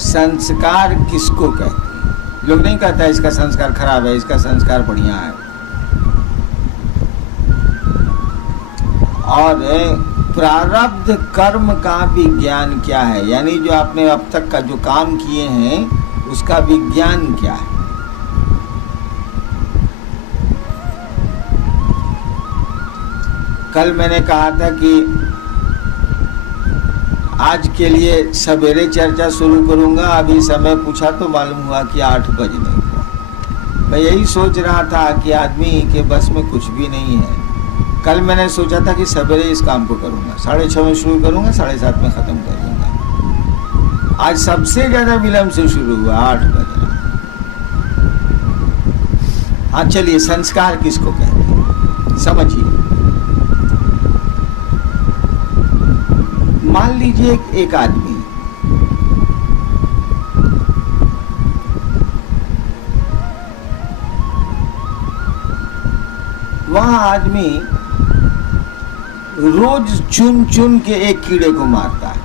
संस्कार किसको कहते हैं? लोग नहीं कहता इसका संस्कार खराब है, इसका संस्कार बढ़िया है। और प्रारब्ध कर्म का विज्ञान क्या है, यानी जो आपने अब तक का जो काम किए हैं उसका विज्ञान क्या है। कल मैंने कहा था कि आज के लिए सवेरे चर्चा शुरू करूंगा, अभी समय पूछा तो मालूम हुआ कि 8 बजने को। मैं यही सोच रहा था कि आदमी के बस में कुछ भी नहीं है। कल मैंने सोचा था कि सवेरे इस काम को करूंगा, 6:30 में शुरू करूंगा, 7:30 में ख़त्म कर दूंगा। आज सबसे ज़्यादा विलम्ब से शुरू हुआ, 8 बजे। हाँ चलिए, संस्कार किसको कहते हैं समझिए। मान लीजिए एक आदमी वह आदमी रोज चुन चुन के एक कीड़े को मारता है।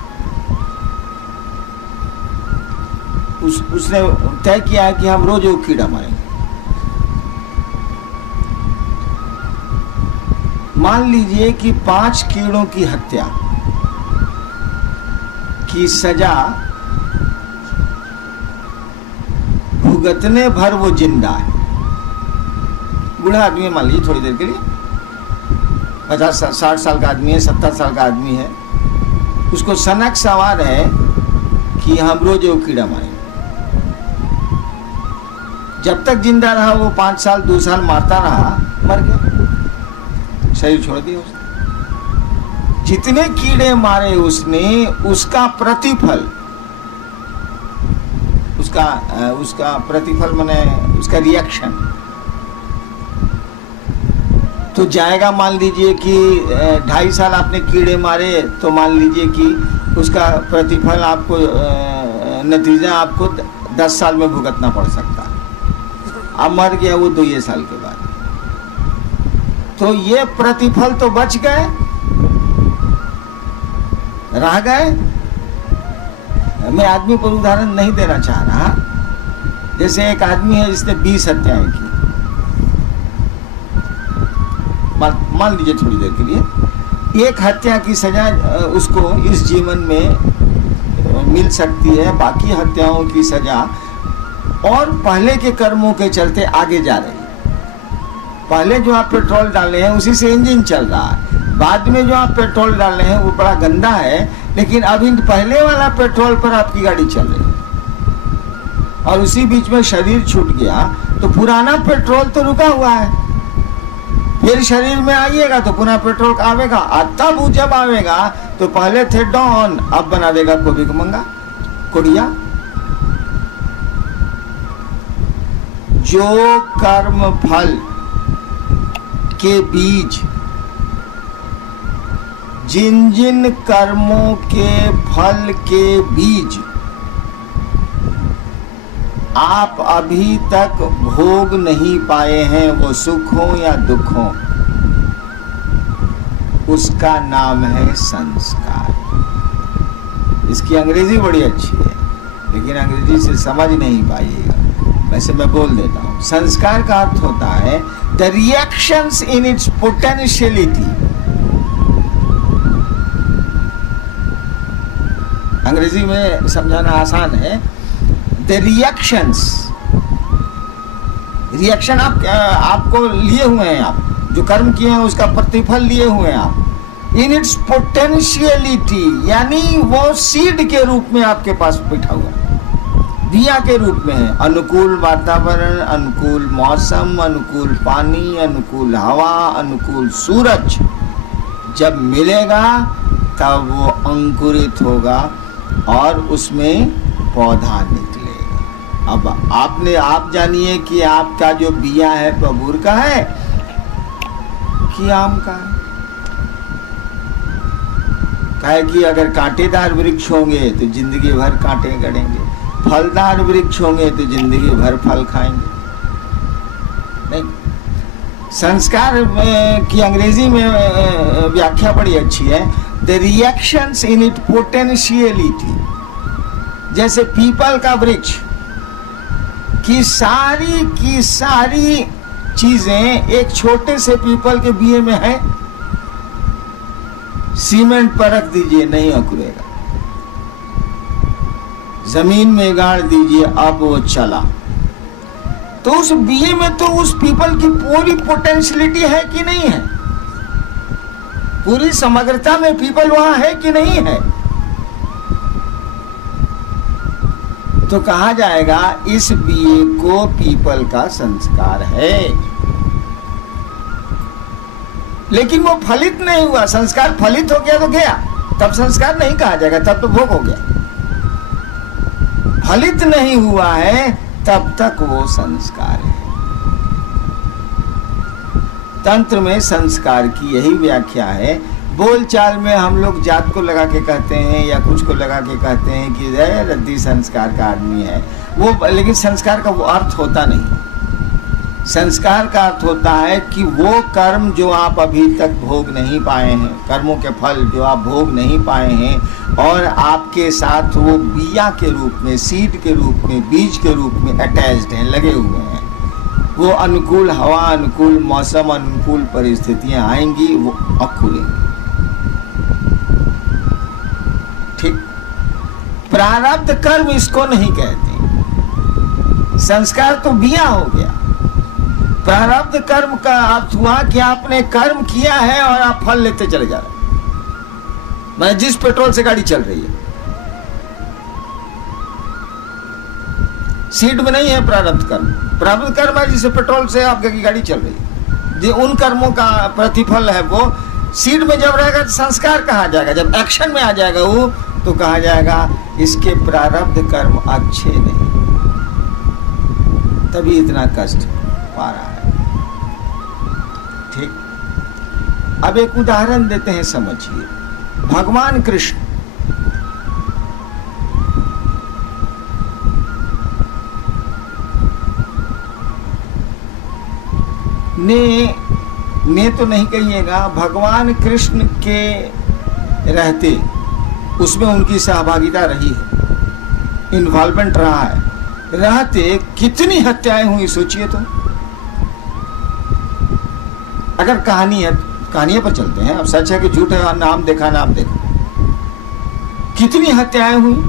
उसने तय किया है कि हम रोज एक कीड़ा मारेंगे। मान लीजिए कि 5 कीड़ों की हत्या की सजा भुगतने भर वो जिंदा है। बूढ़ा आदमी मान लीजिए थोड़ी देर के लिए, 50-60 साल का आदमी है, 70 साल का आदमी है, उसको सनक सवार है कि हम रोज वो कीड़ा मारेंगे। जब तक जिंदा रहा वो 5 साल 2 साल मारता रहा, मर गया, शरीर छोड़ दिया उसने। जितने कीड़े मारे उसने, उसका प्रतिफल, उसका प्रतिफल माने उसका रिएक्शन तो जाएगा। मान लीजिए कि 2.5 साल आपने कीड़े मारे, तो मान लीजिए कि उसका प्रतिफल आपको, नतीजा आपको 10 साल में भुगतना पड़ सकता है। अब मर गया वो 2 साल के बाद, तो ये प्रतिफल तो बच गए, रह गए। मैं आदमी पर उदाहरण नहीं देना चाह रहा। जैसे एक आदमी है जिसने 20 हत्याएं की, मान लीजिए थोड़ी देर के लिए, एक हत्या की सजा उसको इस जीवन में मिल सकती है, बाकी हत्याओं की सजा और पहले के कर्मों के चलते आगे जा रही है। पहले जो आप पेट्रोल डाले हैं उसी से इंजन चल रहा है, बाद में जो आप पेट्रोल डाल रहे हैं वो बड़ा गंदा है, लेकिन अभी पहले वाला पेट्रोल पर आपकी गाड़ी चल रही है। और उसी बीच में शरीर छूट गया तो पुराना पेट्रोल तो रुका हुआ है, फिर शरीर में आइएगा तो पुनः पेट्रोल आवेगा। तब वो जब आवेगा तो पहले थे डॉन, अब बना देगा कोबी को मंगा कोड़िया। जो कर्म फल के बीज, जिन जिन कर्मों के फल के बीज आप अभी तक भोग नहीं पाए हैं, वो सुख हो या दुख हो, उसका नाम है संस्कार। इसकी अंग्रेजी बड़ी अच्छी है, लेकिन अंग्रेजी से समझ नहीं पाइएगा, वैसे मैं बोल देता हूं। संस्कार का अर्थ होता है the reactions in its potentiality. अंग्रेजी में समझाना आसान है। द रिएक्शंस, रिएक्शन आपको लिए हुए हैं, आप जो कर्म किए हैं उसका प्रतिफल लिए हुए हैं आप, इन इट्स पोटेंशियलिटी, यानी वो सीड के रूप में आपके पास बैठा हुआ है, दिया के रूप में है। अनुकूल वातावरण, अनुकूल मौसम, अनुकूल पानी, अनुकूल हवा, अनुकूल सूरज जब मिलेगा तब वो अंकुरित होगा और उसमें पौधा निकलेगा। अब आप जानिए कि आपका जो बिया है बबूर का है कि आम का है। काहे कि अगर कांटेदार वृक्ष होंगे तो जिंदगी भर कांटे गड़ेंगे, फलदार वृक्ष होंगे तो जिंदगी भर फल खाएंगे। नहीं, संस्कार की अंग्रेजी में व्याख्या बड़ी अच्छी है, the reactions in it potentiality, जैसे पीपल का वृक्ष की सारी चीजें एक छोटे से पीपल के बीए में है। सीमेंट पर रख दीजिए, नहीं अंकुरेगा। जमीन में गाड़ दीजिए, अब वो चला। तो उस बीए में तो उस पीपल की पूरी पोटेंशियलिटी है कि नहीं है? पूरी समग्रता में पीपल वहां है कि नहीं है? तो कहा जाएगा इस बीए को पीपल का संस्कार है। लेकिन वो फलित नहीं हुआ। संस्कार फलित हो गया तो गया, तब संस्कार नहीं कहा जाएगा, तब तो भोग हो गया। फलित नहीं हुआ है तब तक वो संस्कार है। तंत्र में संस्कार की यही व्याख्या है। बोलचाल में हम लोग जात को लगा के कहते हैं या कुछ को लगा के कहते हैं कि रद्दी संस्कार का आदमी है वो, लेकिन संस्कार का वो अर्थ होता नहीं। संस्कार का अर्थ होता है कि वो कर्म जो आप अभी तक भोग नहीं पाए हैं, कर्मों के फल जो आप भोग नहीं पाए हैं और आपके साथ वो बिया के रूप में, सीड के रूप में, बीज के रूप में अटैच्ड हैं, लगे हुए हैं। वो अनुकूल हवा, अनुकूल मौसम, अनुकूल परिस्थितियां आएंगी, वो अंकुरेंगी। ठीक। प्रारब्ध कर्म इसको नहीं कहते। संस्कार तो बिया हो गया। प्रारब्ध कर्म का अर्थ हुआ कि आपने कर्म किया है और आप फल लेते चले जा रहे हैं। मैं जिस पेट्रोल से गाड़ी चल रही है, सीट में नहीं है प्रारब्ध कर्म। प्रारब्ध कर्म है जिस पेट्रोल से आपकी गाड़ी चल रही है, जो उन कर्मों का प्रतिफल है। वो सीट में जब रहेगा तो संस्कार कहा जाएगा। जब एक्शन में आ जाएगा वो, तो कहा जाएगा इसके प्रारब्ध कर्म अच्छे नहीं, तभी इतना कष्ट पा रहा है। ठीक। अब एक उदाहरण देते हैं, समझिए। भगवान कृष्ण ने तो नहीं कहिएगा, भगवान कृष्ण के रहते उसमें उनकी सहभागिता रही है, इन्वॉल्वमेंट रहा है। रहते कितनी हत्याएं हुई सोचिए तो। अगर कहानियों पर चलते हैं, अब सच है कि झूठ है, नाम देखा नाम देखो, कितनी हत्याएं हुई।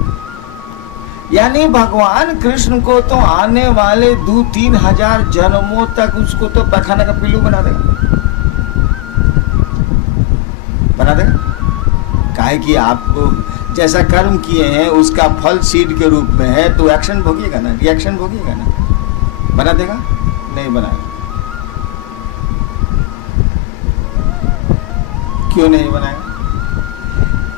यानी भगवान कृष्ण को तो आने वाले 2-3 हजार जन्मों तक उसको तो पैखाना का पिल्लू बना देगा। काहे कि आप जैसा कर्म किए हैं उसका फल सीड के रूप में है, तो एक्शन भोगिएगा ना, रिएक्शन भोगिएगा ना। बना देगा? नहीं बनाएगा। क्यों नहीं बनाएगा?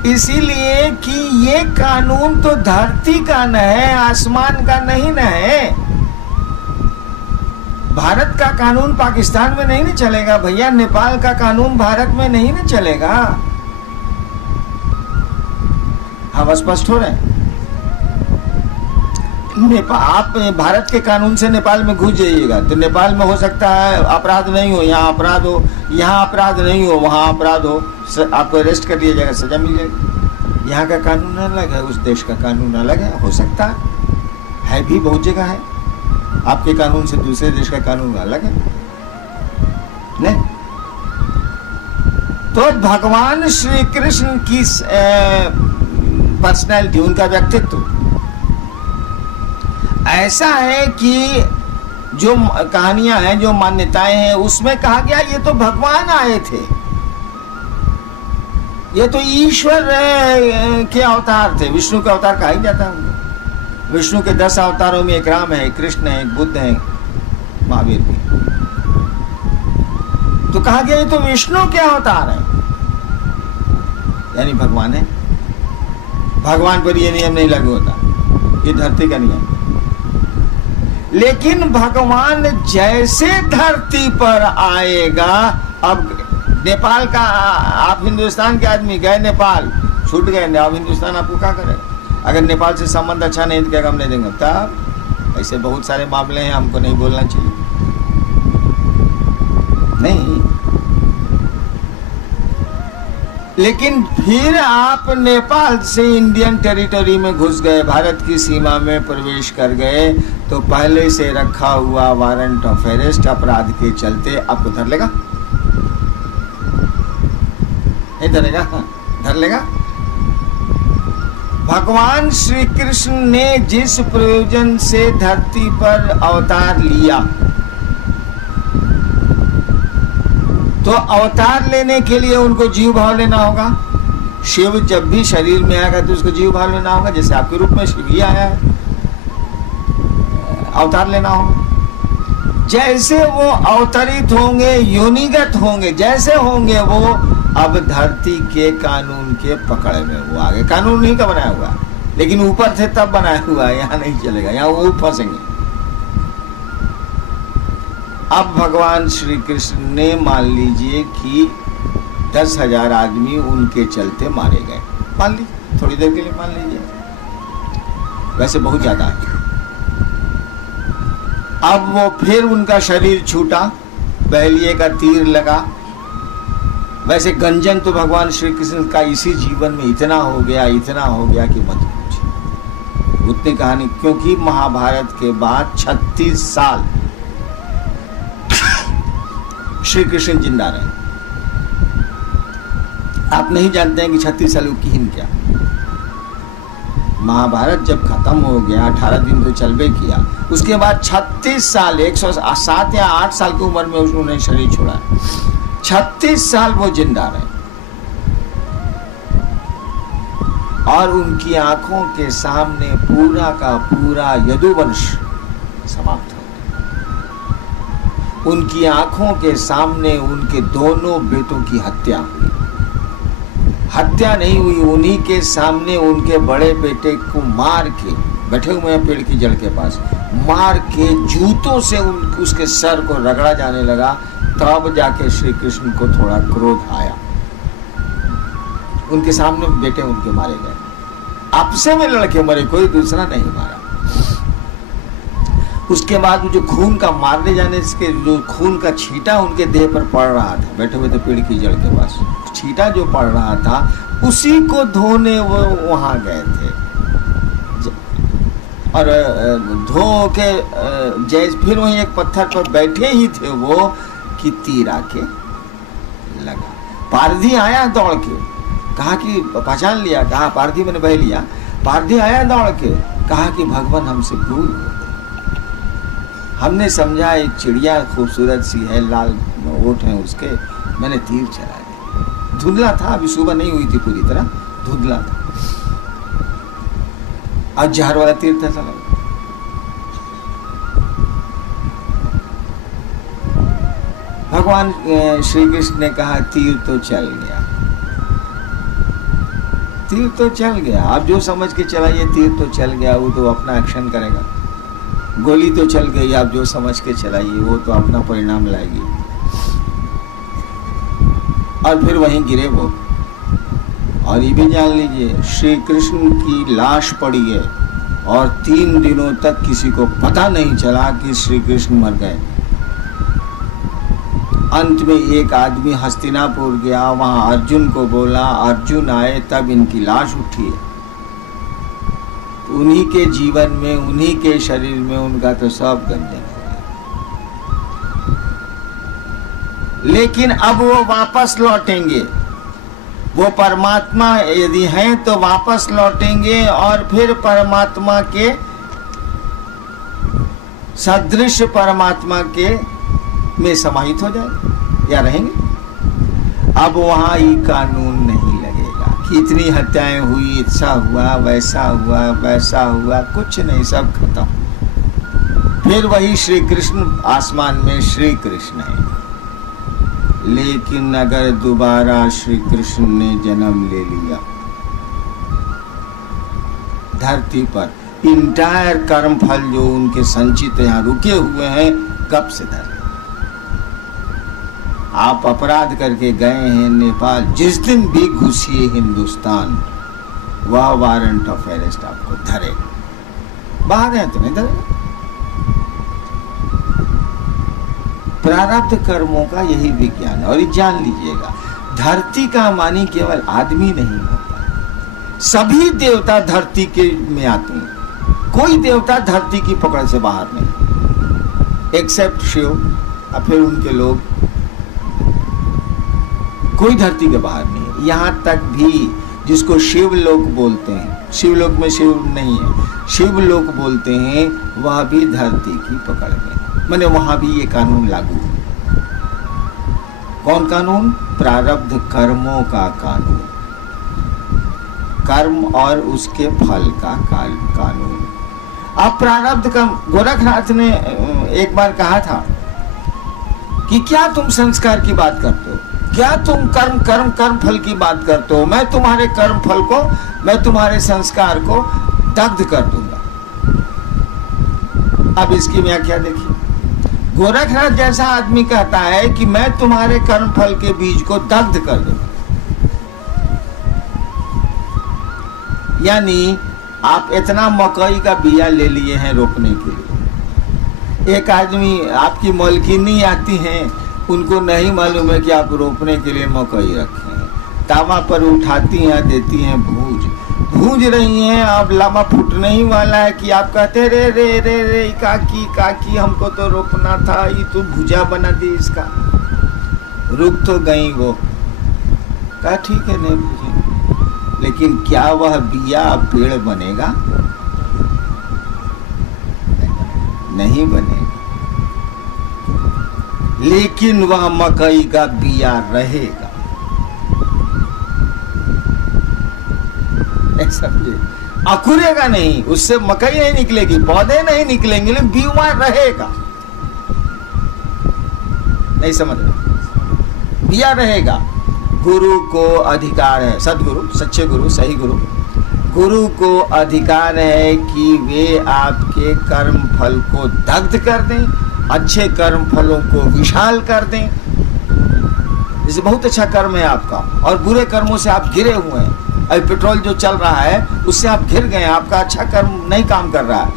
इसीलिए कि ये कानून तो धरती का न है, आसमान का नहीं न है। भारत का कानून पाकिस्तान में नहीं न चलेगा भैया, नेपाल का कानून भारत में नहीं न चलेगा। हम स्पष्ट हो रहे हैं। आप भारत के कानून से नेपाल में घुस जाइएगा तो नेपाल में हो सकता है अपराध नहीं हो, यहाँ अपराध हो, यहाँ अपराध नहीं हो, वहाँ अपराध हो, आपको अरेस्ट कर लिया जाएगा, सजा मिल जाएगी। यहाँ का कानून अलग है, उस देश का कानून अलग है। हो सकता है भी, बहुत जगह है आपके कानून से दूसरे देश का कानून अलग है। नहीं तो भगवान श्री कृष्ण की पर्सनैलिटी, उनका व्यक्तित्व ऐसा है कि जो कहानियां हैं, जो मान्यताएं हैं, उसमें कहा गया ये तो भगवान आए थे, ये तो ईश्वर के अवतार थे। विष्णु के अवतार कहा ही जाता है। विष्णु के 10 अवतारों में एक राम है, एक कृष्ण है, एक बुद्ध है, महावीर भी। तो कहा गया ये तो विष्णु के अवतार है, यानी भगवान है। भगवान पर ये नियम नहीं लागू होता, ये धरती का नियम। लेकिन भगवान जैसे धरती पर आएगा, अब नेपाल का, आप हिंदुस्तान के आदमी गए नेपाल, छूट गए, अब हिंदुस्तान आपको क्या करेगा? अगर नेपाल से संबंध अच्छा नहीं तो क्या हम नहीं देंगे? तब ऐसे बहुत सारे मामले हैं, हमको नहीं बोलना चाहिए। नहीं, लेकिन फिर आप नेपाल से इंडियन टेरिटरी में घुस गए, भारत की सीमा में प्रवेश कर गए, तो पहले से रखा हुआ वारंट ऑफ अरेस्ट अपराध के चलते आपको धर लेगा, नहीं धरेगा? धर लेगा। भगवान श्री कृष्ण ने जिस प्रयोजन से धरती पर अवतार लिया, तो अवतार लेने के लिए उनको जीव भाव लेना होगा। शिव जब भी शरीर में आएगा तो उसको जीव भाव लेना होगा, जैसे आपके रूप में शिव ही आया है, अवतार लेना होगा। जैसे वो अवतरित होंगे, योनिगत होंगे, जैसे होंगे वो अब धरती के कानून के पकड़ में वो आगे। कानून नहीं का बनाया हुआ, लेकिन ऊपर से तब बनाया हुआ है, यहाँ नहीं चलेगा, यहाँ वो फंसेंगे। अब भगवान श्री कृष्ण ने मान लीजिए कि 10,000 आदमी उनके चलते मारे गए, मान लीजिए, थोड़ी देर के लिए मान लीजिए, वैसे बहुत ज्यादा है। अब वो फिर उनका शरीर छूटा, बहलिए का तीर लगा। वैसे गंजन तो भगवान श्री कृष्ण का इसी जीवन में इतना हो गया कि मत पूछिए उतनी कहानी, क्योंकि महाभारत के बाद 36 साल श्री कृष्ण जिंदा रहे। आप नहीं जानते हैं कि 36 साल की हिम क्या। महाभारत जब खत्म हो गया, 18 दिन तो चलबे किया, उसके बाद 36 साल 107 या 8 साल की उम्र में उन्होंने शरीर छोड़ा। 36 साल वो जिंदा रहे और उनकी आंखों के सामने पूरा का पूरा यदुवंश समाप्त हो गया। उनकी आंखों के सामने उनके दोनों बेटों की हत्या हुई। हत्या नहीं हुई, उन्हीं के सामने उनके बड़े बेटे को मार के, बैठे हुए हैं पेड़ की जड़ के पास, मार के जूतों से उसके सर को रगड़ा जाने लगा। तब जाके श्री कृष्ण को थोड़ा क्रोध आया। उनके सामने बेटे उनके मारे गए, आपसे में लड़के मरे, कोई दूसरा नहीं मारा। उसके बाद जो खून का मारने जाने के जो खून का छींटा उनके देह पर पड़ रहा था, बैठे हुए थे पेड़ की जड़ के पास, छींटा जो पड़ रहा था उसी को धोने वो वहां गए थे। और धो के जैसे फिर वहीं एक पत्थर पर बैठे ही थे वो कि तीर आके लगा। पारधी आया दौड़ के, कहा कि पहचान लिया, कहा पारधी मैंने बह लिया। पारधी आया दौड़ के, कहा कि भगवान हमसे भूल हो गई, हमने समझा एक चिड़िया खूबसूरत सी है, लाल ओठ है उसके, मैंने तीर चला दिया। धुंधला था, अभी सुबह नहीं हुई थी पूरी तरह, धुंधला था, आज जहर वाला तीर था चला। भगवान श्री कृष्ण ने कहा तीर तो चल गया, तीर तो चल गया, आप जो समझ के चलाइए, तीर तो चल गया, वो तो अपना एक्शन करेगा। गोली तो चल गई, आप जो समझ के चलाइए, वो तो अपना परिणाम लाएगी। और फिर वहीं गिरे वो। और ये भी जान लीजिए, श्री कृष्ण की लाश पड़ी है और 3 दिनों तक किसी को पता नहीं चला कि श्री कृष्ण मर गए। अंत में एक आदमी हस्तिनापुर गया, वहां अर्जुन को बोला, अर्जुन आए तब इनकी लाश उठी है। उन्हीं के जीवन में, उन्हीं के शरीर में उनका तो सब गंजन हो गया। लेकिन अब वो वापस लौटेंगे, वो परमात्मा यदि हैं तो वापस लौटेंगे और फिर परमात्मा के सदृश परमात्मा के में समाहित हो जाएंगे या रहेंगे। अब वहां ये कानून नहीं लगेगा कि इतनी हत्याएं हुई, ऐसा हुआ, वैसा हुआ, वैसा हुआ, कुछ नहीं, सब खत्म। फिर वही श्री कृष्ण आसमान में श्री कृष्ण है। लेकिन अगर दोबारा श्री कृष्ण ने जन्म ले लिया धरती पर, इंटायर कर्म फल जो उनके संचित यहाँ रुके हुए हैं, कब से धर। आप अपराध करके गए हैं नेपाल, जिस दिन भी घुसिए हिंदुस्तान, वह वारंट ऑफ अरेस्ट आपको धरेगा। बाहर है तो नहीं धरेगा। प्रारब्ध कर्मों का यही विज्ञान है। और ये जान लीजिएगा, धरती का मानी केवल आदमी नहीं होता, सभी देवता धरती के में आते हैं। कोई देवता धरती की पकड़ से बाहर नहीं, एक्सेप्ट शिव और फिर उनके लोग, कोई धरती के बाहर नहीं। यहां तक भी जिसको शिवलोक बोलते हैं, शिवलोक में शिव नहीं है, शिवलोक बोलते हैं, वह भी धरती की पकड़ में, माने वहां भी ये कानून लागू है। कौन कानून? प्रारब्ध कर्मों का कानून, कर्म और उसके फल का कानून। अब प्रारब्ध का, गोरखनाथ ने एक बार कहा था कि क्या तुम संस्कार की बात करते हो, क्या तुम कर्म फल की बात करते हो, मैं तुम्हारे कर्म फल को, मैं तुम्हारे संस्कार को दग्ध कर दूंगा। अब इसकी व्याख्या देखिए, गोरखनाथ जैसा आदमी कहता है कि मैं तुम्हारे कर्म फल के बीज को दग्ध कर दूंगा, यानी आप इतना मकई का बिया ले लिए हैं रोपने के लिए, एक आदमी आपकी मालकिनी आती हैं, उनको नहीं मालूम है कि आप रोपने के लिए मकई रखे हैं, तावा पर उठाती हैं, देती हैं भूज रही हैं, अब लामा फूटने ही वाला है कि आप कहते रे रे रे रे काकी हमको तो रोपना था, ये तो भुजा बना दी इसका। रुक तो गई वो, कहा ठीक है नहीं भूजे, लेकिन क्या वह बिया पेड़ बनेगा? नहीं बनेगा, लेकिन वह मकई का बिया रहेगा। समझे? अकुरेगा नहीं, उससे मकई नहीं निकलेगी, पौधे नहीं निकलेंगे, लेकिन बीमा रहेगा। नहीं समझ रहे? बिया रहेगा। गुरु को अधिकार है, सदगुरु, सच्चे गुरु, सही गुरु को अधिकार है कि वे आपके कर्म फल को दग्ध कर दें, अच्छे कर्म फलों को विशाल कर दें। जैसे बहुत अच्छा कर्म है आपका और बुरे कर्मों से आप घिरे हुए हैं, अभी पेट्रोल जो चल रहा है उससे आप घिर गए, आपका अच्छा कर्म नहीं काम कर रहा है,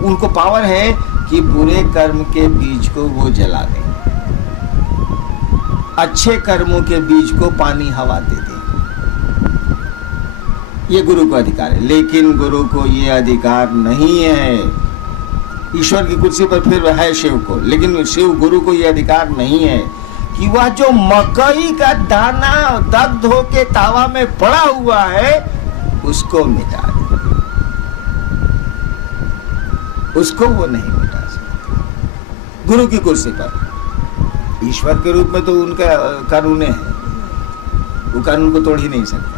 उनको पावर है कि बुरे कर्म के बीज को वो जला दें, अच्छे कर्मों के बीज को पानी हवा दे दें। ये गुरु को अधिकार है, लेकिन गुरु को ये अधिकार नहीं है। ईश्वर की कुर्सी पर फिर है शिव को, लेकिन शिव गुरु को ये अधिकार नहीं है कि वह जो मकई का दाना दग्ध होके तावा में पड़ा हुआ है उसको मिटा दे, उसको वो नहीं मिटा सकते। गुरु की कुर्सी पर, ईश्वर के रूप में तो उनका कानून है, वो कानून को तोड़ ही नहीं सकते।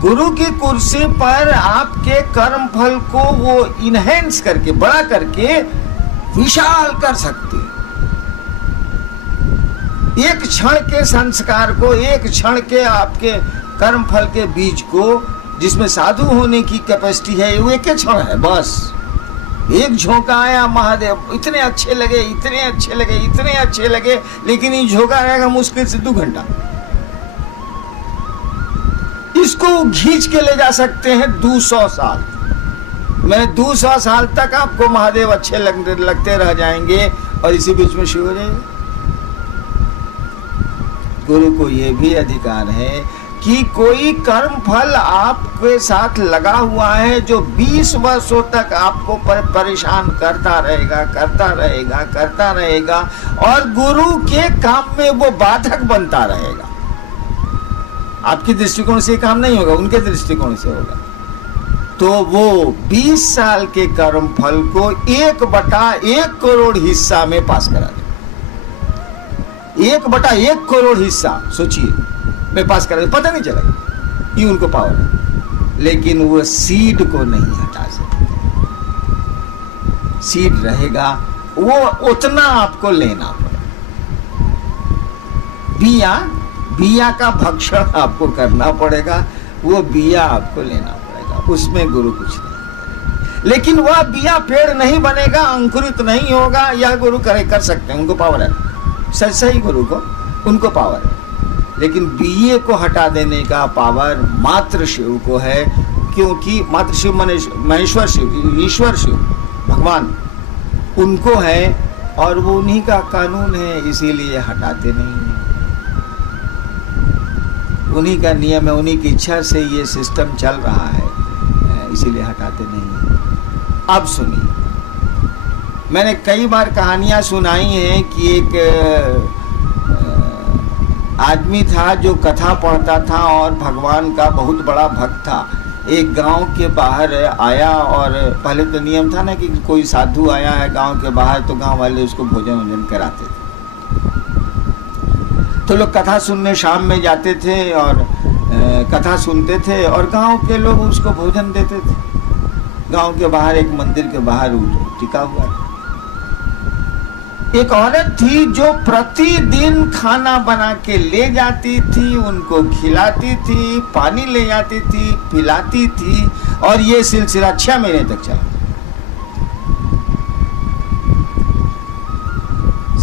गुरु की कुर्सी पर आपके कर्म फल को वो इनहेंस करके, बड़ा करके विशाल कर सकते हैं। एक क्षण के संस्कार को, एक क्षण के आपके कर्म फल के बीज को, जिसमें साधु होने की कैपेसिटी है, वो एक क्षण है बस। एक झोंका आया, महादेव इतने अच्छे लगे, इतने अच्छे लगे, इतने अच्छे लगे, लेकिन ये झोंका रहेगा मुश्किल से 2 घंटा। इसको खींच के ले जा सकते हैं 200 साल। मैं 200 साल तक आपको महादेव अच्छे लगते रह जाएंगे और इसी बीच में शिव हो जाएंगे। गुरु को यह भी अधिकार है कि कोई कर्म फल आपके साथ लगा हुआ है जो 20 वर्षों तक आपको परेशान करता रहेगा और गुरु के काम में वो बाधक बनता रहेगा। आपकी दृष्टिकोण से काम नहीं होगा, उनके दृष्टिकोण से होगा। तो वो 20 साल के कर्म फल को 1/1 करोड़ हिस्सा में पास करा दे। 1/1 करोड़ हिस्सा सोचिए में पास करा दे, पता नहीं चलेगा, ये उनको पावर है। लेकिन वो सीड को नहीं हटा सकते, सीड रहेगा, वो उतना आपको लेना पड़ेगा। बिया का भक्षण आपको करना पड़ेगा, वो बिया आपको लेना पड़ेगा, उसमें गुरु कुछ नहीं करेगा। लेकिन वह बिया पेड़ नहीं बनेगा, अंकुरित नहीं होगा, यह गुरु कर सकते हैं, उनको पावर है। सही गुरु को, उनको पावर है। लेकिन बीए को हटा देने का पावर मात्र शिव को है, क्योंकि मात्र शिव महेश्वर शिव, ईश्वर शिव, भगवान उनको है और वो उन्हीं का कानून है, इसीलिए हटाते नहीं है। उन्हीं का नियम है, उन्हीं की इच्छा से ये सिस्टम चल रहा है, इसीलिए हटाते नहीं हैं। अब सुनिए, मैंने कई बार कहानियां सुनाई हैं कि एक आदमी था जो कथा पढ़ता था और भगवान का बहुत बड़ा भक्त था। एक गांव के बाहर आया और पहले तो नियम था ना कि कोई साधु आया है गांव के बाहर तो गांव वाले उसको भोजन वोजन कराते थे। तो लोग कथा सुनने शाम में जाते थे और कथा सुनते थे और गांव के लोग उसको भोजन देते थे। गांव के बाहर एक मंदिर के बाहर टिका हुआ था। एक औरत थी जो प्रतिदिन खाना बना के ले जाती थी, उनको खिलाती थी, पानी ले जाती थी, पिलाती थी, और ये सिलसिला 6 महीने तक चला।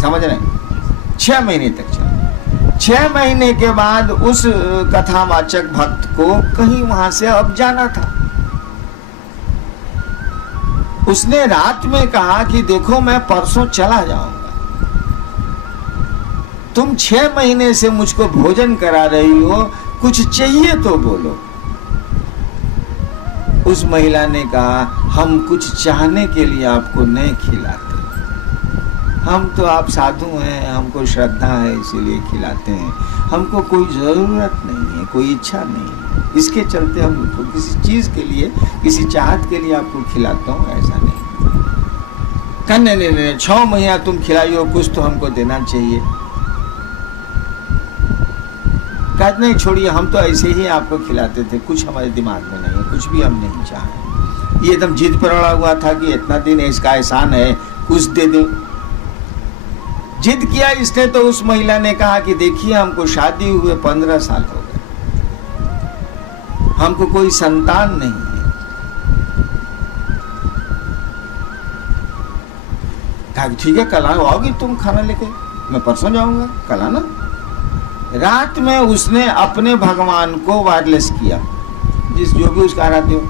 समझ रहे? 6 महीने तक चला। 6 महीने के बाद उस कथावाचक भक्त को कहीं वहां से अब जाना था। उसने रात में कहा कि देखो मैं परसों चला जाऊंगा, तुम 6 महीने से मुझको भोजन करा रही हो, कुछ चाहिए तो बोलो। उस महिला ने कहा हम कुछ चाहने के लिए आपको नहीं खिलाते, हम तो आप साधु हैं, हमको श्रद्धा है इसीलिए खिलाते हैं, हमको कोई जरूरत नहीं है, कोई इच्छा नहीं है, इसके चलते हम तो किसी चीज के लिए, किसी चाहत के लिए आपको खिलाता हूँ, ऐसा नहीं। कहने नहीं 6 महीना तुम खिलाई हो, कुछ तो हमको देना चाहिए। कहते नहीं छोड़िए, हम तो ऐसे ही आपको खिलाते थे, कुछ हमारे दिमाग में नहीं है, कुछ भी हम नहीं चाहे। ये एकदम जिद पर अड़ा हुआ था कि इतना दिन इसका एहसान है, कुछ दे दे। जिद किया इसने तो उस महिला ने कहा कि देखिए हमको शादी हुए 15 साल हो गए, हमको कोई संतान नहीं है। कहा ठीक है कल आओगी तुम खाना लेके, मैं परसों जाऊंगा, कल आना। रात में उसने अपने भगवान को वायरलेस किया, जिस जो भी उसका आराध्य हो।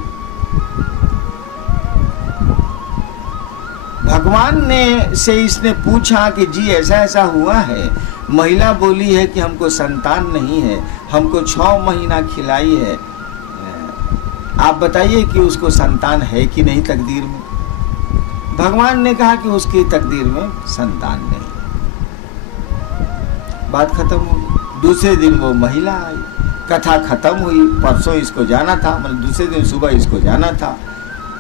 भगवान ने से इसने पूछा कि जी ऐसा ऐसा हुआ है, महिला बोली है कि हमको संतान नहीं है, हमको 6 महीना खिलाई है, आप बताइए कि उसको संतान है कि नहीं तकदीर में। भगवान ने कहा कि उसकी तकदीर में संतान नहीं। बात खत्म हो गई। दूसरे दिन वो महिला आई, कथा खत्म हुई, परसों इसको जाना था, मतलब दूसरे दिन सुबह इसको जाना था।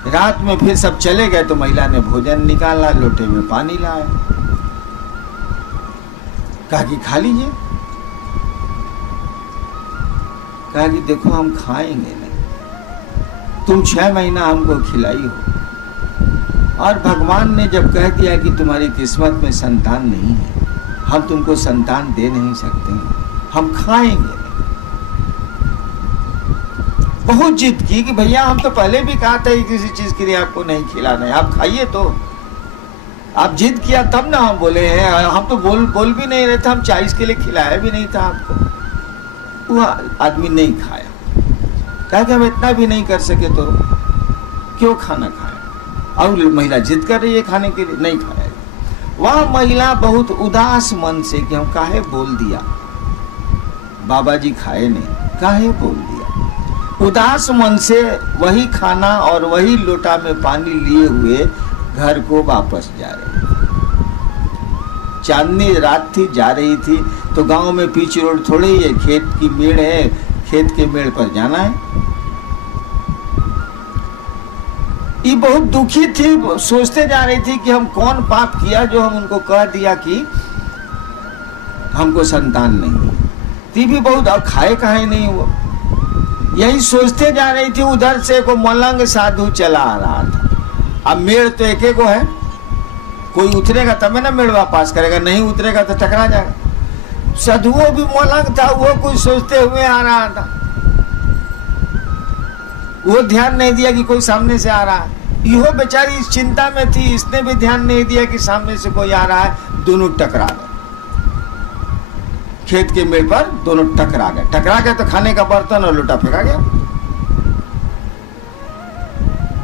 रात में फिर सब चले गए तो महिला ने भोजन निकाला, लोटे में पानी लाया, कहा कि खा लीजिए। कहा कि देखो हम खाएंगे नहीं, तुम 6 महीना हमको खिलाई हो, और भगवान ने जब कह दिया कि तुम्हारी किस्मत में संतान नहीं है, हम तुमको संतान दे नहीं सकते, हम खाएंगे नहीं। बहुत जिद की कि भैया हम तो पहले भी कहा था किसी चीज के लिए आपको नहीं खिलाना है, आप खाइए। तो आप जिद किया तब ना हम बोले हैं, हम तो बोल भी नहीं रहे थे, हम चाइस के लिए खिलाया भी नहीं था आपको। वो आदमी नहीं खाया, कहा कि हम इतना भी नहीं कर सके तो क्यों खाना खाए। और महिला जिद कर रही है खाने के लिए, नहीं खाया। वह महिला बहुत उदास मन से कि हम काहे बोल दिया, बाबा जी खाए नहीं, काहे बोल दिया। उदास मन से वही खाना और वही लोटा में पानी लिए हुए घर को वापस जा रही थी। चांदनी रात थी, जा रही थी तो गांव में पीछे रोड थोड़े ही है, खेत की मेड़ है, खेत के मेड़ पर जाना है। ये बहुत दुखी थी, सोचते जा रही थी कि हम कौन पाप किया जो हम उनको कह दिया कि हमको संतान नहीं है। ती भी बहुत, और खाए काहे नहीं वो, यही सोचते जा रही थी। उधर से को मलंग साधु चला आ रहा था। अब मेड़ तो एक एक है, कोई उतरेगा तब ना मेड़ पास करेगा, नहीं उतरेगा तो टकरा जाएगा। साधुओं भी मलंग था, वो कुछ सोचते हुए आ रहा था, वो ध्यान नहीं दिया कि कोई सामने से आ रहा है। इहो बेचारी इस चिंता में थी, इसने भी ध्यान नहीं दिया कि सामने से कोई आ रहा है। दोनों टकरा गए, खेत के मेड़ पर दोनों टकरा गए। टकरा गए तो खाने का बर्तन और लोटा फेंका गया।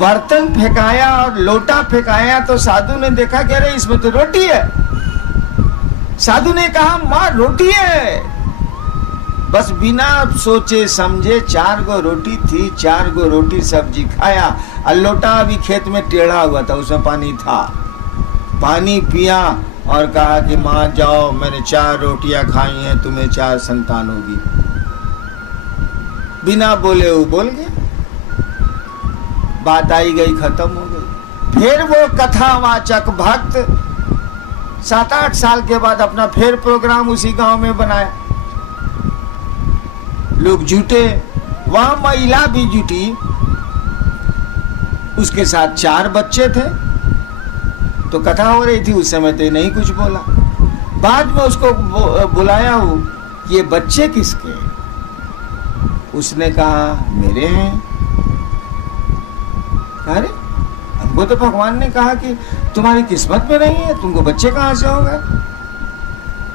बर्तन फेंकाया और लोटा फेंकाया तो साधु ने देखा कि अरे इसमें तो रोटी है। साधु ने कहा माँ रोटी है। बस बिना सोचे समझे 4 गो रोटी थी, 4 गो रोटी सब्जी खाया, और लोटा अभी खेत में टेढ़ा हुआ था, उसमें पानी था, पानी पिया और कहा कि माँ जाओ, मैंने 4 रोटियां खाई हैं, तुम्हें 4 संतान होगी। बिना बोले वो बोल गया, बात आई गई, खत्म हो गई। फिर वो कथावाचक भक्त 7-8 साल के बाद अपना फिर प्रोग्राम उसी गांव में बनाया। लोग जुटे, वहां महिला भी जुटी, उसके साथ 4 बच्चे थे। तो कथा हो रही थी, उस समय तो नहीं कुछ बोला। बाद में उसको बुलाया हो, ये बच्चे किसके? उसने कहा मेरे हैं। अरे हमको तो भगवान ने कहा कि तुम्हारी किस्मत में नहीं है, तुमको बच्चे कहाँ से हो गए?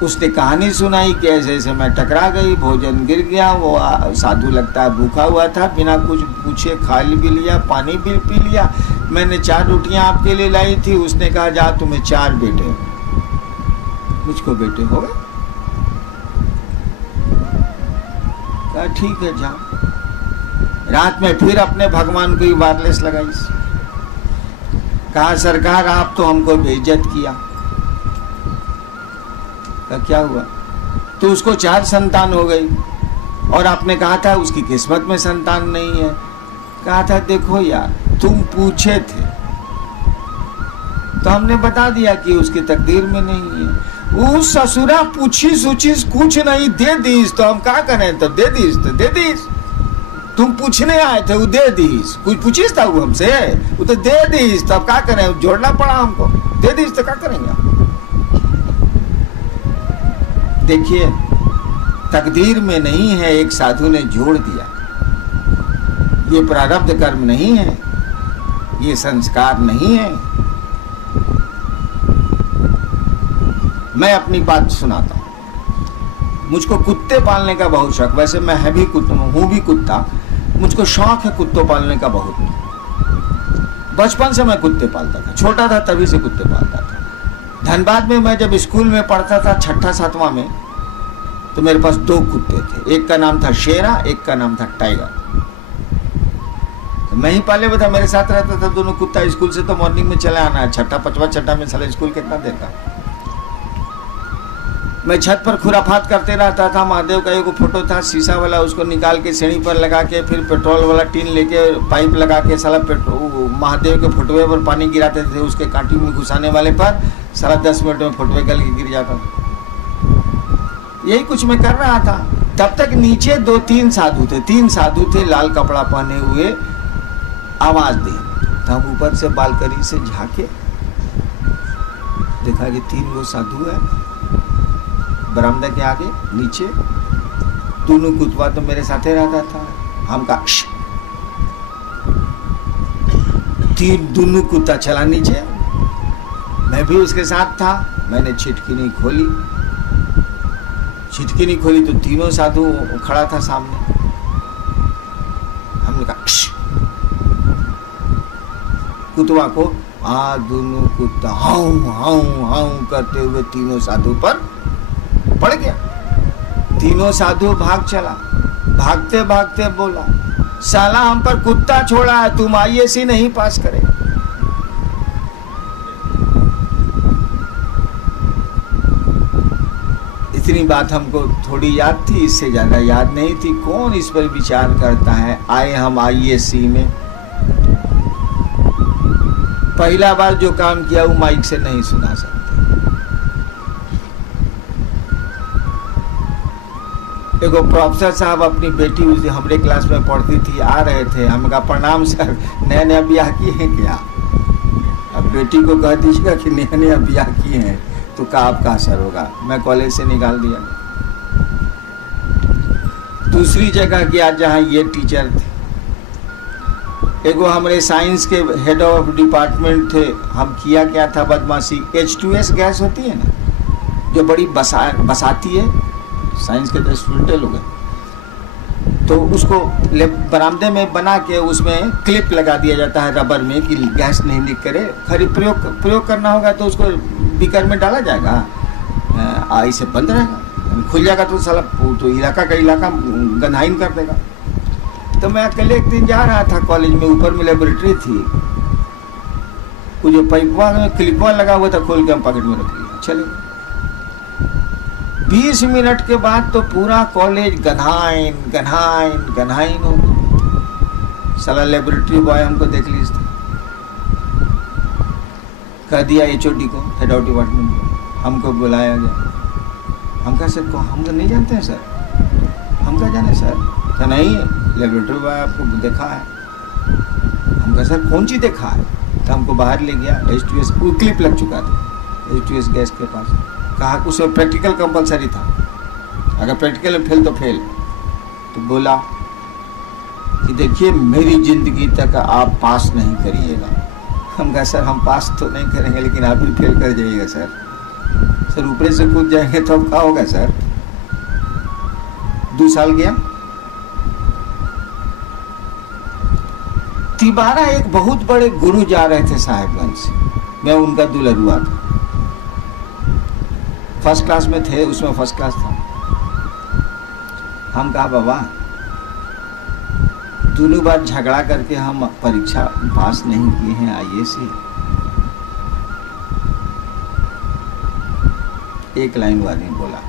उसने कहानी सुनाई कि ऐसे ऐसे मैं टकरा गई, भोजन गिर गया, वो साधु लगता है भूखा हुआ था, बिना कुछ पूछे खा भी लिया, पानी भी पी लिया। मैंने 4 रोटियां आपके लिए लाई थी, उसने कहा जा तुम्हें 4 बेटे, मुझको बेटे हो गए। कहा ठीक है जाओ। रात में फिर अपने भगवान को ही वायरलेस लगाई। कहा सरकार आप तो हमको बेइज्जत किया। क्या हुआ? तो उसको 4 संतान हो गई और आपने कहा था उसकी किस्मत में संतान नहीं है। कहा था देखो यार, तुम पूछे थे तो हमने बता दिया कि उसकी तकदीर में नहीं है। वो ससुरा पूछी सूची कुछ नहीं, दे दीस, तो हम क्या करें? तो दे दीस, तो दे दीस। तुम पूछने आए थे, वो दे दीस। कुछ पूछीस था वो हमसे, वो तो दे दीस, तो अब क्या करें? जोड़ना पड़ा हमको, दे दीस तो क्या करेंगे? देखिए तकदीर में नहीं है, एक साधु ने जोड़ दिया। ये प्रारब्ध कर्म नहीं है, ये संस्कार नहीं है। मैं अपनी बात सुनाता हूं। मुझको कुत्ते पालने का बहुत शौक, वैसे मैं है भी कुत्ता, हूं भी कुत्ता, मुझको शौक है कुत्तों पालने का बहुत। बचपन से मैं कुत्ते पालता था, छोटा था तभी से कुत्ते पालता था। धनबाद में मैं जब स्कूल में पढ़ता था 6-7वां में, तो मेरे पास 2 कुत्ते थे। एक का नाम था शेरा, एक का नाम था टाइगर। तो मैं ही पाले हुआ था, मेरे साथ रहता था दोनों कुत्ता। स्कूल से तो मॉर्निंग में चले आना है, 6-5 में साले स्कूल कितना देर का। मैं छत पर खुराफात करते रहता था। महादेव का एक फोटो था शीशा वाला, उसको निकाल के सीढ़ी पर लगा के, फिर पेट्रोल वाला टीन लेके पाइप लगा के साला महादेव के फोटोए पर पानी गिराते थे, उसके कांटी में घुसाने वाले पर साला 10 मिनट में फोटोए गल के गिर जाता था। यही कुछ मैं कर रहा था। तब तक नीचे 2-3 साधु थे, 3 साधु थे लाल कपड़ा पहने हुए, आवाज दे। तो हम ऊपर से बालकनी से झांके, देखा कि 3 वो साधु है बरामदा के आगे नीचे। दोनों कुत्ता तो मेरे साथ ही रहता था। हम का 3 दोनों कुत्ता चला नीचे, मैं भी उसके साथ था। मैंने छिटकी नहीं खोली, छिटकी नहीं खोली तो तीनों साधु खड़ा था सामने। हमने कहा कुतवा को, दोनों कुत्ता हाउ हाउ हाउ करते हुए तीनों साधु पर पड़ गया। तीनों साधु भाग चला। भागते भागते बोला साला हम पर कुत्ता छोड़ा है, तुम IAC नहीं पास करे। इतनी बात हमको थोड़ी याद थी, इससे ज्यादा याद नहीं थी। कौन इस पर विचार करता है? आए हम IAC में, पहला बार जो काम किया वो माइक से नहीं सुना सकते। देखो प्रोफेसर साहब अपनी बेटी उस हमारे क्लास में पढ़ती थी, आ रहे थे। हम कहा प्रणाम सर, नया नया ब्याह किए हैं क्या? अब बेटी को कह दीजिएगा कि नया नया ब्याह किए हैं, तो का आपका असर होगा। मैं कॉलेज से निकाल दिया। दूसरी जगह गया जहाँ ये टीचर थे, एगो हमारे साइंस के हेड ऑफ डिपार्टमेंट थे। हम किया क्या था बदमाशी, H2S गैस होती है ना, जो बड़ी बसाती है, साइंस के तो स्टूडेंट लोग हैं, तो उसको बरामदे में बना के उसमें क्लिप लगा दिया जाता है रबर में कि गैस नहीं लीक करे। खरी प्रयोग करना होगा तो उसको बीकर में डाला जाएगा, ऐसे बंद रहेगा। खुल जाएगा तो साला तो इलाका का इलाका गंधाइन कर देगा। तो मैं अकेले एक दिन जा रहा था कॉलेज में, ऊपर में लेबोरेटरी थी, वो जो पाइपवा में क्लिपवा लगा हुआ था खोल के हम पॉकेट में रख लिया, चले। 20 मिनट के बाद तो पूरा कॉलेज गंधाइन गंधाइन गंधाइन हो गया। साला लेबोरेटरी बॉय हमको देख ली, कह दिया HOD को, हेड ऑफ डिपार्टमेंट को, हमको बुलाया गया। हम कहा सर को हम तो नहीं जानते हैं सर, हम क्या जाने सर, तो नहीं लेबोरेटरी बॉय आपको देखा है। हम कहा सर कौन चीज़ देखा है, तो हमको बाहर ले गया, H2S क्लिप लग चुका था H2S गैस के पास। कहा उसमें प्रैक्टिकल कंपलसरी था, अगर प्रैक्टिकल में फेल तो फेल। तो बोला कि देखिए मेरी ज़िंदगी तक आप पास नहीं करिएगा। हम कहा सर हम पास तो नहीं करेंगे लेकिन आप भी फेल कर जाइएगा सर। सर ऊपर से कूद जाएंगे तो अब क्या होगा सर। 2 साल गया। तिबारा एक बहुत बड़े गुरु जा रहे थे साहेबगंज से, मैं उनका दुल्हरुआ था, फर्स्ट क्लास में थे, उसमें फर्स्ट क्लास था। हम कहा बाबा दोनों बार झगड़ा करके हम परीक्षा पास नहीं किए हैं IAS से। एक लाइन वाली बोला,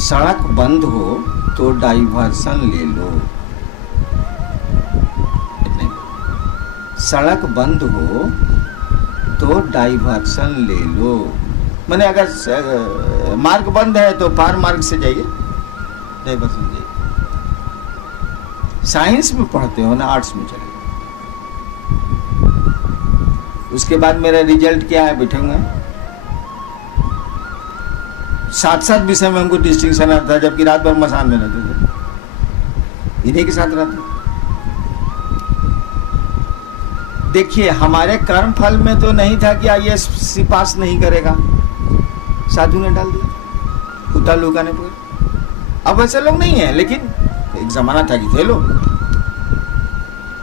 सड़क बंद हो तो डाइवर्सन ले लो, सड़क बंद हो तो डाइवर्सन ले लो। मैंने अगर मार्ग बंद है तो पार मार्ग से जाइए, डाइवर्सन जाइए। साइंस में पढ़ते हो ना, आर्ट्स में चले। उसके बाद मेरा रिजल्ट क्या है, बैठूंगा 7 विषय में हमको डिस्टिंक्शन आता था, जबकि रात भर मसान में रहते थे, इन्हीं के साथ रहते। देखिए हमारे कर्म फल में तो नहीं था कि IAS पास नहीं करेगा, साधु ने डाल दिया, कुत्ता लुका ने पकड़। अब वैसे लोग नहीं है, लेकिन एक जमाना था कि थे लोग।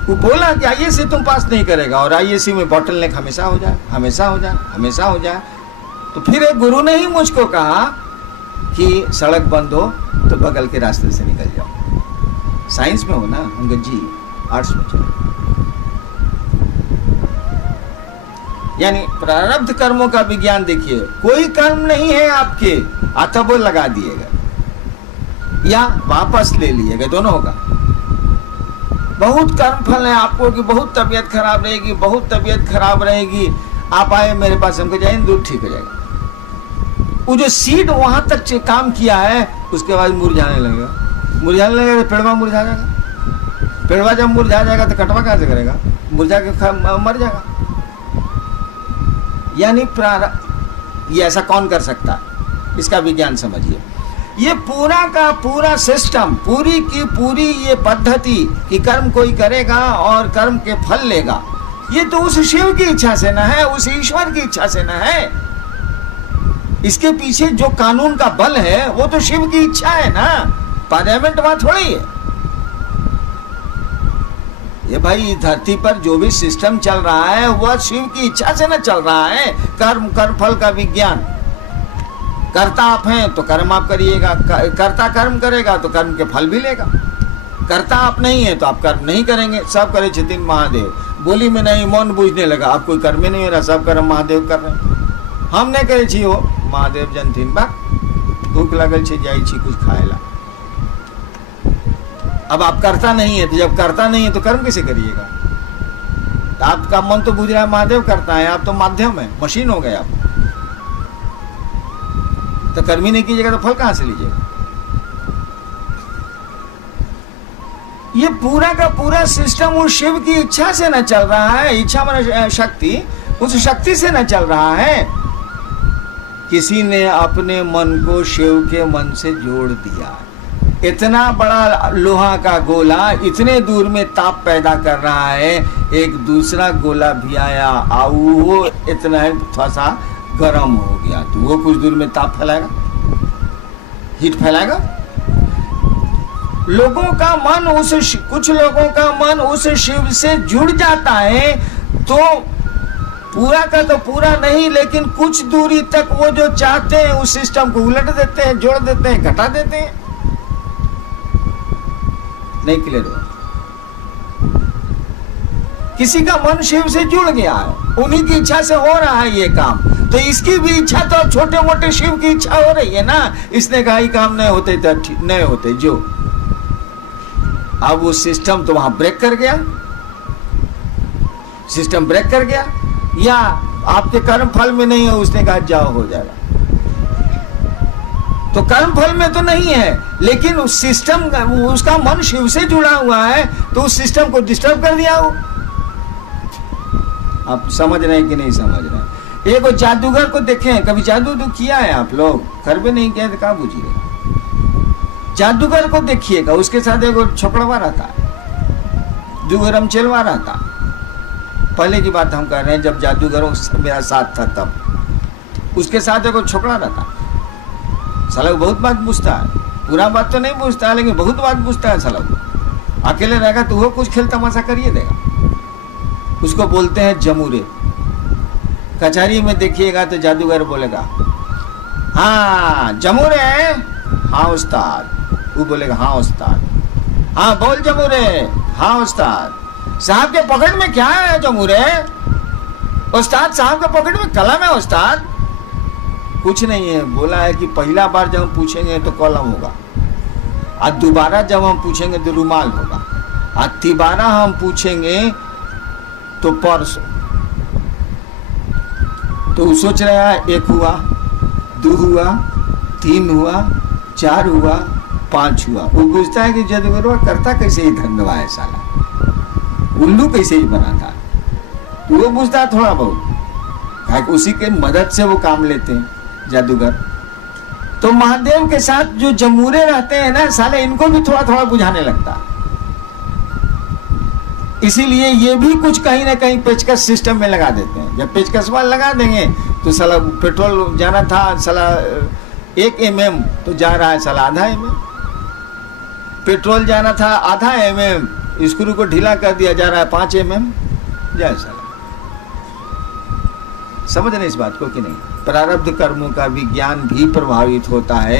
वो बोला कि IAS से तुम पास नहीं करेगा, और IAS में बॉटल नेक हमेशा हो जाए, हमेशा हो जाए, हमेशा हो जाए। तो फिर एक गुरु ने ही मुझको कहा कि सड़क बंद हो तो बगल के रास्ते से निकल जाओ। साइंस में हो ना, हम कहा जी आर्ट्स में चलो। यानी प्रारब्ध कर्मों का विज्ञान देखिए, कोई कर्म नहीं है आपके, अथवा लगा दिएगा या वापस ले लिएगा, दोनों होगा। बहुत कर्म फल है आपको कि बहुत तबीयत खराब रहेगी, बहुत तबीयत खराब रहेगी, आप आए मेरे पास, हमको जाए दूर ठीक हो जाएगा। वो जो सीड वहां तक काम किया है उसके बाद मुरझाने लगेगा, मुरझाने लगेगा तो पेड़वा मुरझा जाएगा, पेड़वा जब मुरझा जाएगा तो कटवा कहाँ से करेगा, मुरझा के मर जाएगा। यानी ये ऐसा कौन कर सकता है, इसका विज्ञान समझिए। ये पूरा का पूरा सिस्टम, पूरी की पूरी ये पद्धति कि कर्म कोई करेगा और कर्म के फल लेगा, ये तो उस शिव की इच्छा से न है, उस ईश्वर की इच्छा से न है। इसके पीछे जो कानून का बल है वो तो शिव की इच्छा है ना, पार्लियामेंट वहां थोड़ी है। ये भाई धरती पर जो भी सिस्टम चल रहा है वह शिव की इच्छा से न चल रहा है। कर्म कर्म फल का विज्ञान, कर्ता आप हैं तो कर्म आप करिएगा, कर्ता कर्म करेगा तो कर्म के फल भी लेगा। कर्ता आप नहीं है तो आप कर्म नहीं करेंगे। सब करे छथिन महादेव, बोली में नहीं मौन बूझने लगा, आप कोई कर्म नहीं हो रहा, सब कर्म महादेव कर रहे हैं। हम नहीं करे छी हो महादेव जनथिन बा, भूख लगल छे जाई छी कुछ खाएला। अब आप करता नहीं है, तो जब करता नहीं है तो कर्म कैसे करिएगा। तो आपका मन तो बुझ रहा है महादेव करता है, आप तो माध्यम है, मशीन हो गए आप। तो कर्म ही नहीं कीजिएगा तो फल कहां से लीजिएगा। ये पूरा का पूरा सिस्टम उस शिव की इच्छा से न चल रहा है, इच्छा माने शक्ति, उस शक्ति से न चल रहा है। किसी ने अपने मन को शिव के मन से जोड़ दिया। इतना बड़ा लोहा का गोला इतने दूर में ताप पैदा कर रहा है, एक दूसरा गोला भी आया और वो इतना थोड़ा सा गर्म हो गया, तो वो कुछ दूर में ताप फैलाएगा, हीट फैलाएगा। लोगों का मन कुछ लोगों का मन उस शिव से जुड़ जाता है तो पूरा का तो पूरा नहीं, लेकिन कुछ दूरी तक वो जो चाहते हैं उस सिस्टम को उलट देते हैं, जोड़ देते हैं, घटा देते हैं। नहीं क्लियर हुआ? किसी का मन शिव से जुड़ गया है, उन्हीं की इच्छा से हो रहा है ये काम, तो इसकी भी इच्छा तो छोटे मोटे शिव की इच्छा हो रही है ना। इसने कहा ये काम नहीं होते तो नहीं होते जो, अब वो सिस्टम तो वहां ब्रेक कर गया, सिस्टम ब्रेक कर गया, या आपके कर्म फल में नहीं है, उसने कहा जाओ हो जाएगा। तो कर्म फल में तो नहीं है, लेकिन उस सिस्टम, उसका मन शिव से जुड़ा हुआ है, तो उस सिस्टम को डिस्टर्ब कर दिया वो। आप समझ रहे हैं कि नहीं समझ रहे हैं? एक जादूगर को देखें, कभी जादू किया है आप लोग? घर पे नहीं किया तो कहाँ बुझिए। जादूगर को देखिएगा, उसके साथ एक छोकड़वा रहता है, दुगरम चलवा रहता। पहले की बात हम कह रहे हैं, जब जादूगरों मेरा साथ था तब उसके साथ एक छोकरा रहता। साला बहुत बात पूछता है, पूरा बात तो नहीं पूछता है, लेकिन बहुत बात पूछता है। साला अकेले रहेगा तो वो कुछ खेल तमाशा करिए देगा। उसको बोलते हैं जमूरे। कचहरी में देखिएगा तो जादूगर बोलेगा हाँ जमूरे, हाँ उस्ताद। वो बोलेगा हाँ उस्ताद। हाँ बोल जमूरे, हाँ उस्ताद। साहब के पॉकेट में क्या है जमूरे? उस्ताद साहब के पॉकेट में कलम है उस्ताद। कुछ नहीं है, बोला है कि पहला बार जब हम पूछेंगे तो कलम होगा, और दोबारा जब हम पूछेंगे तो रुमाल होगा, और तिबारा हम पूछेंगे तो पर्स। तो सोच रहा है 1 हुआ, 2 हुआ, 3 हुआ, 4 हुआ, 5 हुआ। वो पूछता है कि जादूगर करता कैसे ही धंधवा है साला, उल्लू कैसे ही बना था। तो वो पूछता है थोड़ा बहुत, उसी के मदद से वो काम लेते हैं जादूगर। तो महादेव के साथ जो जमूरे रहते हैं ना साले, इनको भी थोड़ा थोड़ा बुझाने लगता है। इसीलिए ये भी कुछ कहीं ना कहीं पेचकस सिस्टम में लगा देते हैं। जब पेचकस वाला लगा देंगे तो साला पेट्रोल जाना था साला 1 mm तो जा रहा है साला आधा mm। पेट्रोल जाना था आधा mm, स्क्रू को ढीला कर दिया जा रहा है 5 mm। जाए साला। समझ रहे इस बात को कि नहीं? प्रारब्ध कर्मों का विज्ञान भी प्रभावित होता है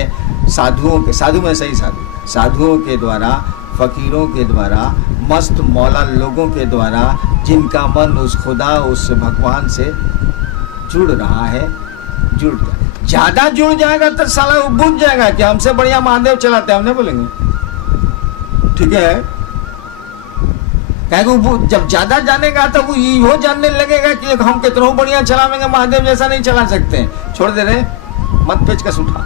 साधुओं के, साधु में सही साधु, साधुओं के द्वारा, फकीरों के द्वारा, मस्त मौला लोगों के द्वारा, जिनका मन उस खुदा, उस भगवान से जुड़ रहा है, जुड़ जाए। ज्यादा जुड़ जाएगा तो साला वो बुझ जाएगा कि हमसे बढ़िया महादेव चलाते हैं, हम नहीं बोलेंगे ठीक है। वो जब ज्यादा जानेगा तो वो ये जानने लगेगा कि हम कितना बढ़िया चलावेंगे, महादेव जैसा नहीं चला सकते। छोड़ दे रहे, मत पेचकस उठा।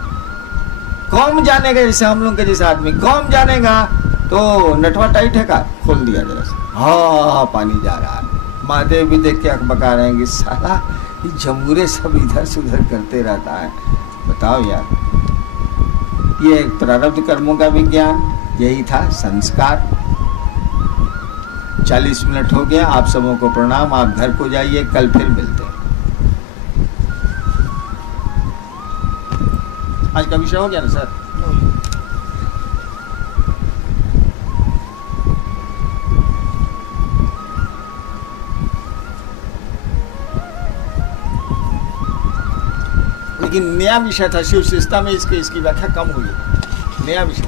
कौन जानेगा, जैसे हम लोग के जैसे आदमी कौन जानेगा, तो नटवा टाइट है का खोल दिया जरा से, हाँ पानी जा रहा है। महादेव भी देख के अकबका रहे हैं कि साला ये जमूरे सब इधर से उधर करते रहता है। बताओ यार, ये प्रारब्ध कर्मों का विज्ञान यही था, संस्कार। 40 मिनट हो गया, आप सबों को प्रणाम। आप घर को जाइए, कल फिर मिलते हैं। आज का विषय हो गया ना सर? लेकिन नया विषय था शिव शिष्टा में, इसकी व्याख्या कम हुई। नया विषय